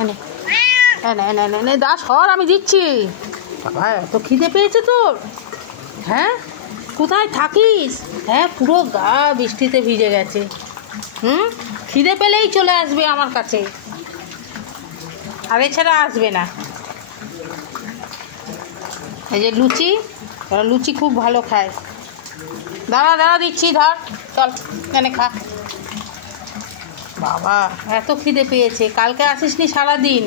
এনে এনে এনে এনে এনে দা সর, আমি দিচ্ছি। বাবা এত খিদে পেয়েছে তোর? হ্যাঁ, কোথায় থাকিস? হ্যাঁ, পুরো গা বৃষ্টিতে ভিজে গেছে। খিদে পেলেই চলে আসবে আমার কাছে, আর এছাড়া আসবে না। এই যে লুচি, ওরা লুচি খুব ভালো খায়। দাঁড়া দাঁড়া দিচ্ছি, ধর, চল এখানে খা। বাবা এত খিদে পেয়েছে, কালকে আসিসনি সারাদিন,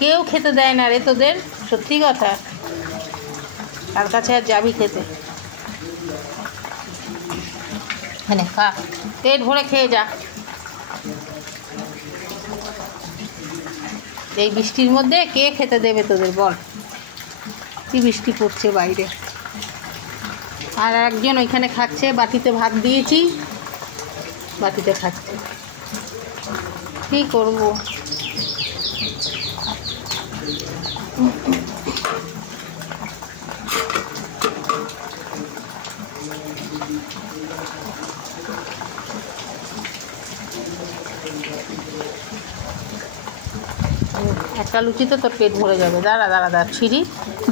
কেউ খেতে দেয় না রে তোদের, সত্যি কথা। তার কাছে আর যাবি খেতে? এখানে খা, পেট ভরে খেয়ে যা। এই বৃষ্টির মধ্যে কে খেতে দেবে তোদের বল? কি বৃষ্টি পড়ছে বাইরে। আর একজন ওইখানে খাচ্ছে, বাটিতে ভাত দিয়েছি, বাটিতে খাচ্ছে। কী করব? একটা লুচিতে তোর পেট ভরে যাবে। দাঁড়া দাঁড়া দাঁড়া, ছিঁড়ি,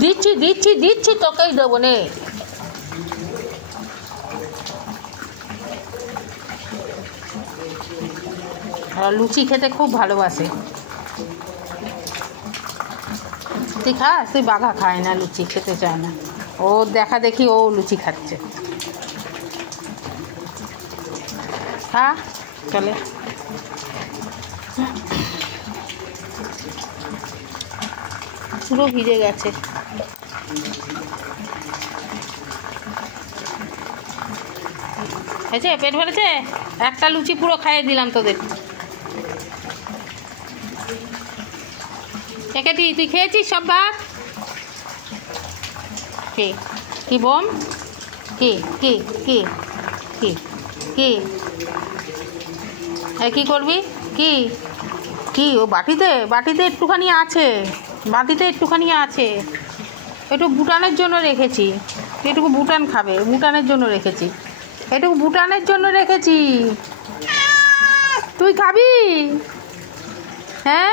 দিচ্ছি দিচ্ছি দিচ্ছি, তোকেই দেবো নে। আর লুচি খেতে খুব ভালোবাসে। তুই খাস? তুই বাঘা খায় না, লুচি খেতে চায় না। ও দেখা দেখি ও লুচি খাচ্ছে। খা, চলে। পুরো ভিজে গেছে। হয়েছে? পেট ভরেছে? একটা লুচি পুরো খাইয়ে দিলাম তোদের। একেটি তুই খেয়েছিস সব ভাত? কে? কি বোম? কে কে কে কে কে? কি করবি? কি কি? ও বাটিতে, বাটিতে একটুখানি আছে, বাটিতে একটুখানি আছে। একটু ভুটানের জন্য রেখেছি, এটুকু ভুটান খাবে, ভুটানের জন্য রেখেছি, এটুকু ভুটানের জন্য রেখেছি। তুই খাবি? হ্যাঁ।